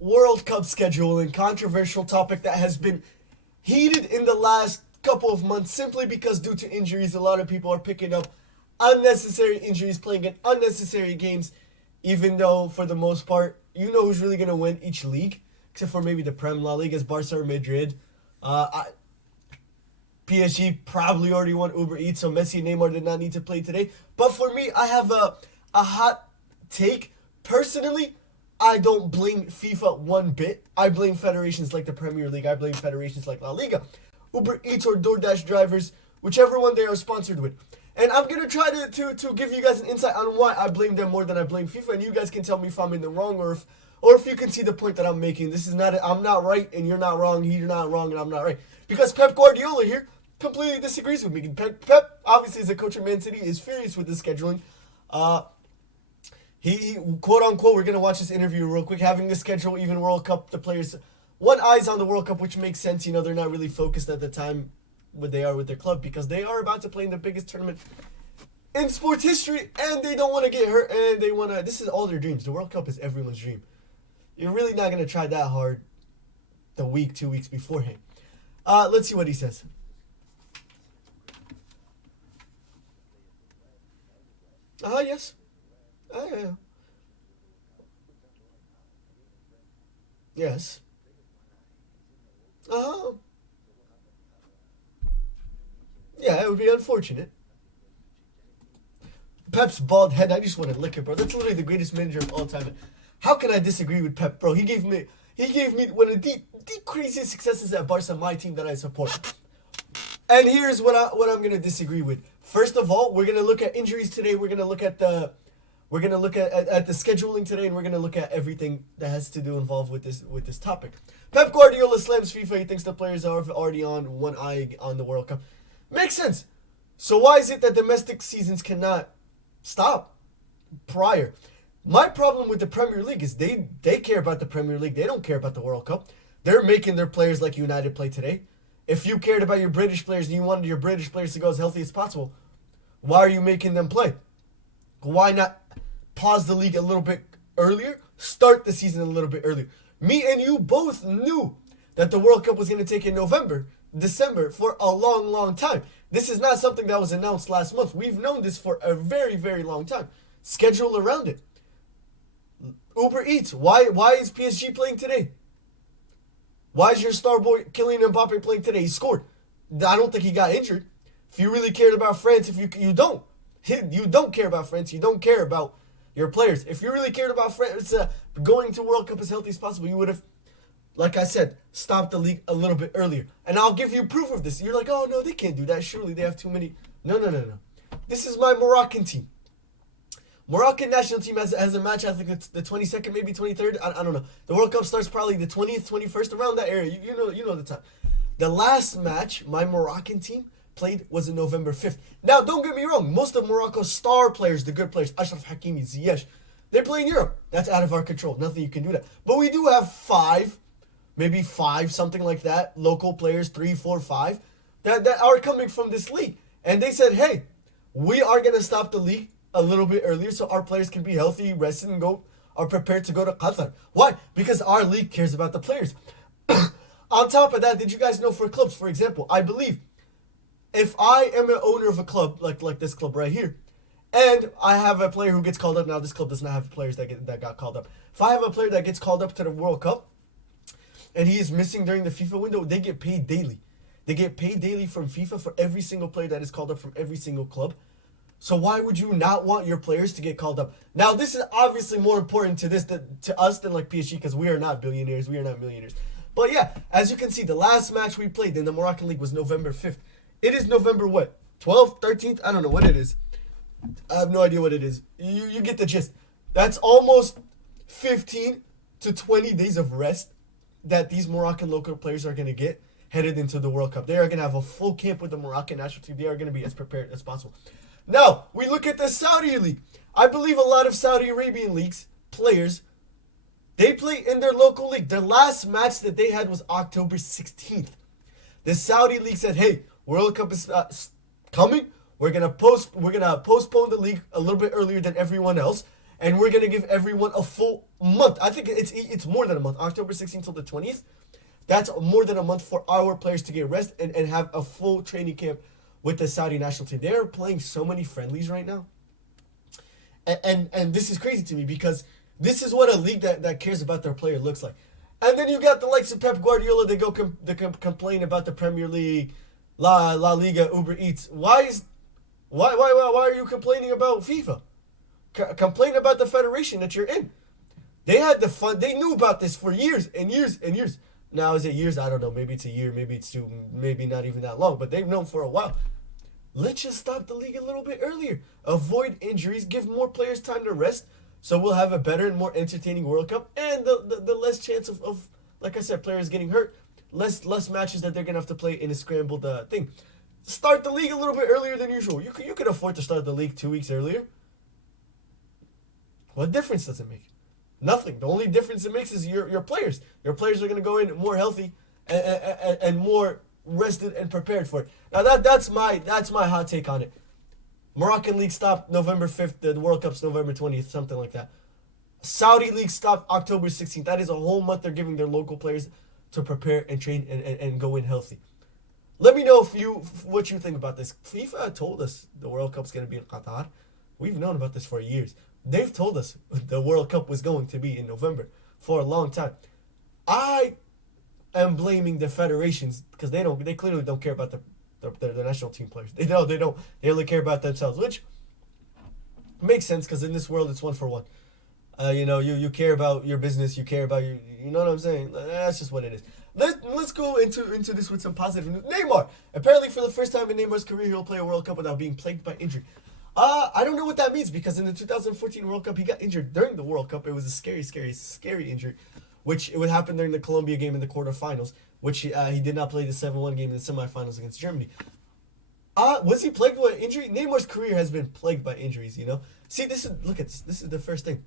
World Cup scheduling, controversial topic that has been heated in the last couple of months simply because due to injuries, a lot of people are picking up unnecessary injuries, playing in unnecessary games, even though for the most part, you know who's really going to win each league, except for maybe the Prem La Liga, is Barca or Madrid. PSG probably already won Uber Eats, so Messi and Neymar did not need to play today. But for me, I have a hot take. Personally, I don't blame FIFA one bit. I blame federations like the Premier League. I blame federations like La Liga. Uber Eats or DoorDash drivers, whichever one they are sponsored with. And I'm going to try to give you guys an insight on why I blame them more than I blame FIFA. And you guys can tell me if I'm in the wrong or if you can see the point that I'm making. This is not, I'm not right and you're not wrong. You're not wrong and I'm not right. Because Pep Guardiola here completely disagrees with me. Pep obviously, as a coach of Man City, is furious with the scheduling. He quote unquote, we're gonna watch this interview real quick. Having the schedule, even World Cup, the players, one eye's on the World Cup, which makes sense. You know, they're not really focused at the time when they are with their club because they are about to play in the biggest tournament in sports history, and they don't want to get hurt, and they want to. This is all their dreams. The World Cup is everyone's dream. You're really not gonna try that hard the week, 2 weeks beforehand. Let's see what he says. Yes. Yeah. Yes. Uh-huh. Yeah, it would be unfortunate. Pep's bald head, I just want to lick it, bro. That's literally the greatest manager of all time. How can I disagree with Pep, bro? He gave me one of the craziest successes at Barca, my team that I support. And here's what I'm gonna disagree with. First of all, we're gonna look at injuries today. We're gonna look at the scheduling today, and we're gonna look at everything that has to do involved with this topic. Pep Guardiola slams FIFA. He thinks the players are already on one eye on the World Cup. Makes sense. So why is it that domestic seasons cannot stop prior? My problem with the Premier League is they care about the Premier League. They don't care about the World Cup. They're making their players like United play today. If you cared about your British players and you wanted your British players to go as healthy as possible, why are you making them play? Why not pause the league a little bit earlier? Start the season a little bit earlier. Me and you both knew that the World Cup was going to take in November, December for a long, long time. This is not something that was announced last month. We've known this for a very, very long time. Schedule around it. Uber Eats. Why is PSG playing today? Why is your star boy Kylian Mbappe playing today? He scored. I don't think he got injured. If you really cared about France, if you don't care about France. You don't care about your players. If you really cared about France going to World Cup as healthy as possible, you would have, like I said, stopped the league a little bit earlier. And I'll give you proof of this. You're like, oh no, they can't do that. Surely they have too many. No. This is my Moroccan team. Moroccan national team has a match, I think it's the 22nd, maybe 23rd. I don't know. The World Cup starts probably the 20th, 21st, around that area. You know the time. The last match my Moroccan team played was on November 5th. Now, don't get me wrong. Most of Morocco's star players, the good players, Ashraf Hakimi, Ziyech, they play in Europe. That's out of our control. Nothing you can do that. But we do have maybe five, something like that, local players, 3, 4, 5, that are coming from this league. And they said, hey, we are going to stop the league a little bit earlier so our players can be healthy, rested, and are prepared to go to Qatar. Why? Because our league cares about the players. On top of that, did you guys know for clubs, for example, I believe if I am an owner of a club, like this club right here, and I have a player who gets called up, now this club does not have players that got called up. If I have a player that gets called up to the World Cup, and he is missing during the FIFA window, they get paid daily. They get paid daily from FIFA for every single player that is called up from every single club. So why would you not want your players to get called up? Now, this is obviously more important to us than like PSG because we are not billionaires. We are not millionaires. But yeah, as you can see, the last match we played in the Moroccan League was November 5th. It is November what? 12th, 13th? I don't know what it is. I have no idea what it is. You get the gist. That's almost 15 to 20 days of rest that these Moroccan local players are going to get headed into the World Cup. They are going to have a full camp with the Moroccan national team. They are going to be as prepared as possible. Now, we look at the Saudi League. I believe a lot of Saudi Arabian leagues, players, they play in their local league. Their last match that they had was October 16th. The Saudi League said, hey, World Cup is coming. We're gonna postpone the league a little bit earlier than everyone else. and we're gonna give everyone a full month. I think it's more than a month. October 16th till the 20th. That's more than a month for our players to get rest and have a full training camp with the Saudi national team. They're playing so many friendlies right now. And this is crazy to me because this is what a league that cares about their player looks like. And then you got the likes of Pep Guardiola. They go complain about the Premier League, La Liga, Uber Eats. Why are you complaining about FIFA? Complain about the federation that you're in. They had the fun. They knew about this for years and years and years. Now, is it years? I don't know. Maybe it's a year. Maybe it's two. Maybe not even that long. But they've known for a while. Let's just stop the league a little bit earlier. Avoid injuries. Give more players time to rest. So we'll have a better and more entertaining World Cup. And the less chance of, like I said, players getting hurt. Less matches that they're going to have to play in a scrambled thing. Start the league a little bit earlier than usual. You could afford to start the league 2 weeks earlier. What difference does it make? Nothing. The only difference it makes is your players. Your players are going to go in more healthy and more rested and prepared for it. Now that's my hot take on it. Moroccan League stopped November 5th. The World Cup's November 20th, something like that. Saudi League stopped October 16th. That is a whole month they're giving their local players to prepare and train and go in healthy. Let me know what you think about this. FIFA told us the World Cup's going to be in Qatar. We've known about this for years. They've told us the World Cup was going to be in November for a long time. I am blaming the federations because they clearly don't care about the national team players. They don't. They only care about themselves, which makes sense because in this world it's one for one. You care about your business. You care about you know what I'm saying? That's just what it is. Let's go into this with some positive news. Neymar. Apparently for the first time in Neymar's career, he'll play a World Cup without being plagued by injury. I don't know what that means because in the 2014 World Cup, he got injured during the World Cup. It was a scary injury, which it would happen during the Colombia game in the quarterfinals, which he did not play the 7-1 game in the semifinals against Germany. Was he plagued by injury? Neymar's career has been plagued by injuries, See, look at this. This is the first thing.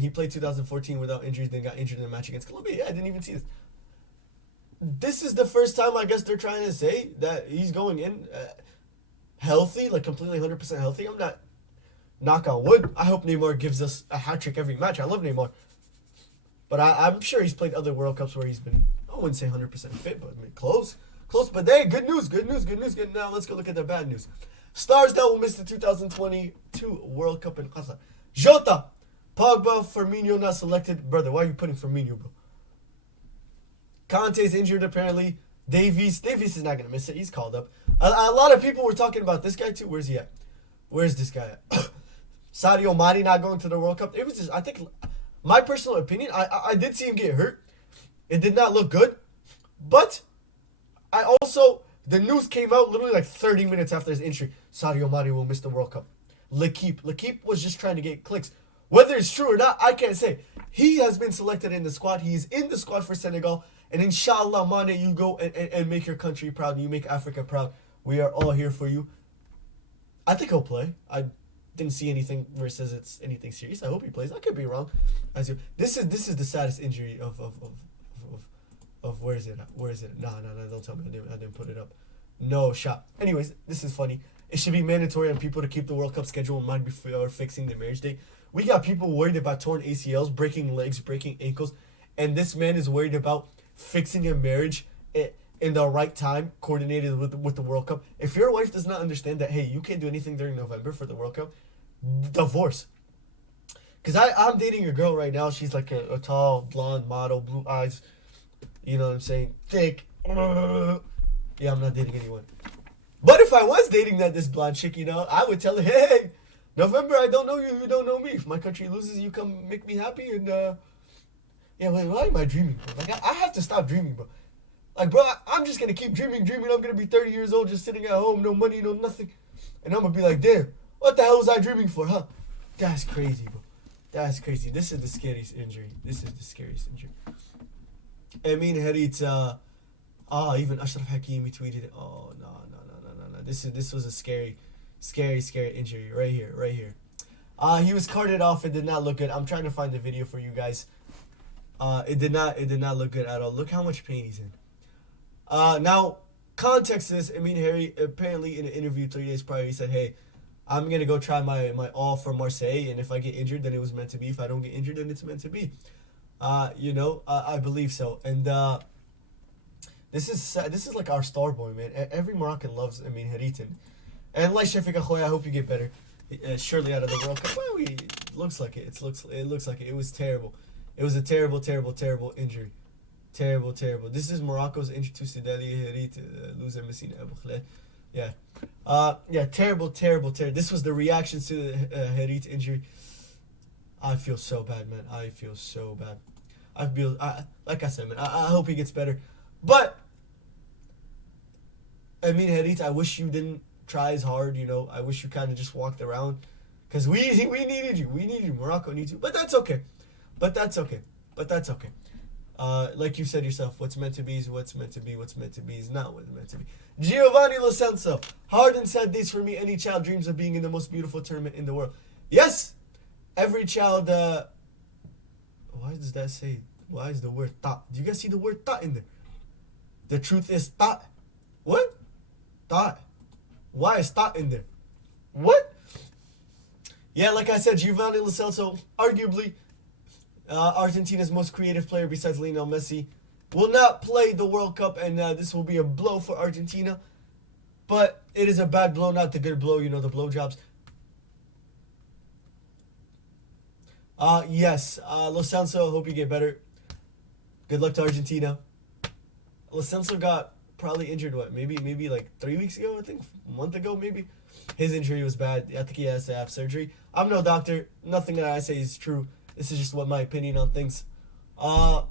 He played 2014 without injuries, then got injured in a match against Colombia. Yeah, I didn't even see this. This is the first time I guess they're trying to say that he's going in healthy, like completely 100% healthy. I'm not, knock on wood. I hope Neymar gives us a hat trick every match. I love Neymar. But I'm sure he's played other World Cups where he's been, I wouldn't say 100% fit, but close. But hey, good news. Now let's go look at the bad news. Stars that will miss the 2022 World Cup in Qatar. Jota, Pogba, Firmino not selected. Brother, why are you putting Firmino, bro? Kante's injured apparently. Davies is not going to miss it. He's called up. A lot of people were talking about this guy too. Where's he at? Where's this guy at? Sadio Mane not going to the World Cup. It was just, I think, my personal opinion, I did see him get hurt. It did not look good. But the news came out literally like 30 minutes after his injury. Sadio Mane will miss the World Cup. L'Equipe was just trying to get clicks. Whether it's true or not, I can't say. He has been selected in the squad. He's in the squad for Senegal. And inshallah, Mane, you go and make your country proud. You make Africa proud. We are all here for you. I think he'll play. I didn't see anything where it says it's anything serious. I hope he plays. I could be wrong. This is the saddest injury of where is it? No, don't tell me I didn't put it up. No shot. Anyways, this is funny. It should be mandatory on people to keep the World Cup schedule in mind before fixing the marriage date. We got people worried about torn ACLs, breaking legs, breaking ankles, and this man is worried about fixing a marriage in the right time, coordinated with the World Cup. If your wife does not understand that, hey, you can't do anything during November for the World Cup, divorce. Because I'm dating a girl right now. She's like a tall, blonde model, blue eyes. You know what I'm saying? Thick. Yeah, I'm not dating anyone. But if I was dating this blonde chick, I would tell her, hey, November, I don't know you, you don't know me. If my country loses, you come make me happy. And, yeah, why am I dreaming, bro? Like, I have to stop dreaming, bro. Like, bro, I'm just going to keep dreaming. I'm going to be 30 years old, just sitting at home, no money, no nothing. And I'm going to be like, damn, what the hell was I dreaming for, huh? That's crazy, bro. That's crazy. This is the scariest injury. I mean, Harit, even Ashraf Hakimi tweeted it. Oh, no. This was a scary injury right here. He was carted off. It did not look good. I'm trying to find the video for you guys. It did not look good at all. Look how much pain he's in. Now, context to this, Harry, apparently in an interview 3 days prior, he said, hey, I'm gonna go try my all for Marseille, and if I get injured, then it was meant to be. If I don't get injured, then it's meant to be. I believe so. And this is like our star boy, man. Every Moroccan loves Amin Harit. And Allah Shafik Akhoy, I hope you get better. Surely out of the World Cup. Well, looks like it. It looks like it. It was terrible. It was a terrible, terrible, terrible injury. Terrible, terrible. This is Morocco's injury to Sidali Harit, Luza Messina Abu Khaled. Yeah. Terrible, terrible, terrible. This was the reactions to the Harit injury. I feel so bad, man. I feel so bad. Like I said, man, I hope he gets better. But, I mean, Harit, I wish you didn't try as hard, I wish you kind of just walked around. Because we needed you. We needed you. Morocco needs you. But that's okay. Like you said yourself, what's meant to be is what's meant to be. What's meant to be is not what's meant to be. Giovanni Lo Celso. Hard and sad days for me. Any child dreams of being in the most beautiful tournament in the world. Yes! Every child, why does that say? Why is the word ta? Do you guys see the word ta in there? The truth is ta. What? Ta. Why is ta in there? What? Yeah, like I said, Giovanni Lo Celso, arguably Argentina's most creative player besides Lionel Messi, will not play the World Cup, and this will be a blow for Argentina. But it is a bad blow, not the good blow, the blowjobs. Yes, Lo Celso, hope you get better. Good luck to Argentina. Lo Celso got probably injured, maybe like 3 weeks ago, I think, a month ago, maybe. His injury was bad. I think he has to have surgery. I'm no doctor. Nothing that I say is true. This is just what my opinion on things. I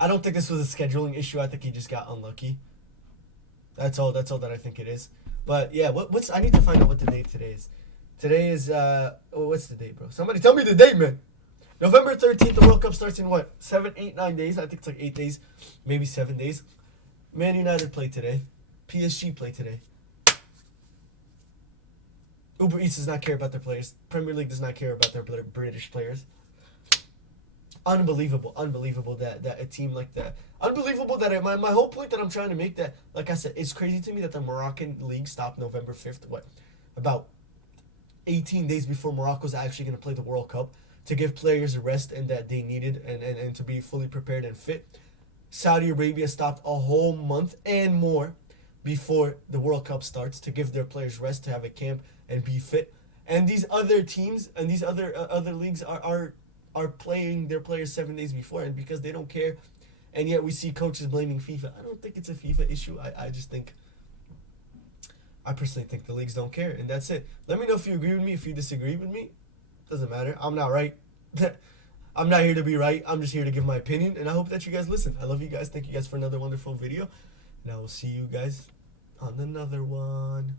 don't think this was a scheduling issue. I think he just got unlucky. That's all that I think it is. But yeah, what's I need to find out what the date today is. Today is what's the date, bro? Somebody tell me the date, man. November 13th, the World Cup starts in what? 7, 8, 9 days. I think it's like 8 days, maybe 7 days. Man United play today. PSG play today. Uber Eats does not care about their players. Premier League does not care about their British players. Unbelievable that a team like that. Unbelievable that my whole point that I'm trying to make, that, like I said, it's crazy to me that the Moroccan League stopped November 5th, about 18 days before Morocco's actually going to play the World Cup, to give players a rest and that they needed and to be fully prepared and fit. Saudi Arabia stopped a whole month and more before the World Cup starts to give their players rest, to have a camp and be fit. And these other teams and these other leagues are playing their players 7 days before, and because they don't care, and yet we see coaches blaming FIFA. I don't think it's a FIFA issue. I personally think the leagues don't care, and that's it. Let me know if you agree with me, if you disagree with me. Doesn't matter. I'm not right. I'm not here to be right. I'm just here to give my opinion, and I hope that you guys listen. I love you guys. Thank you guys for another wonderful video, and I will see you guys on another one.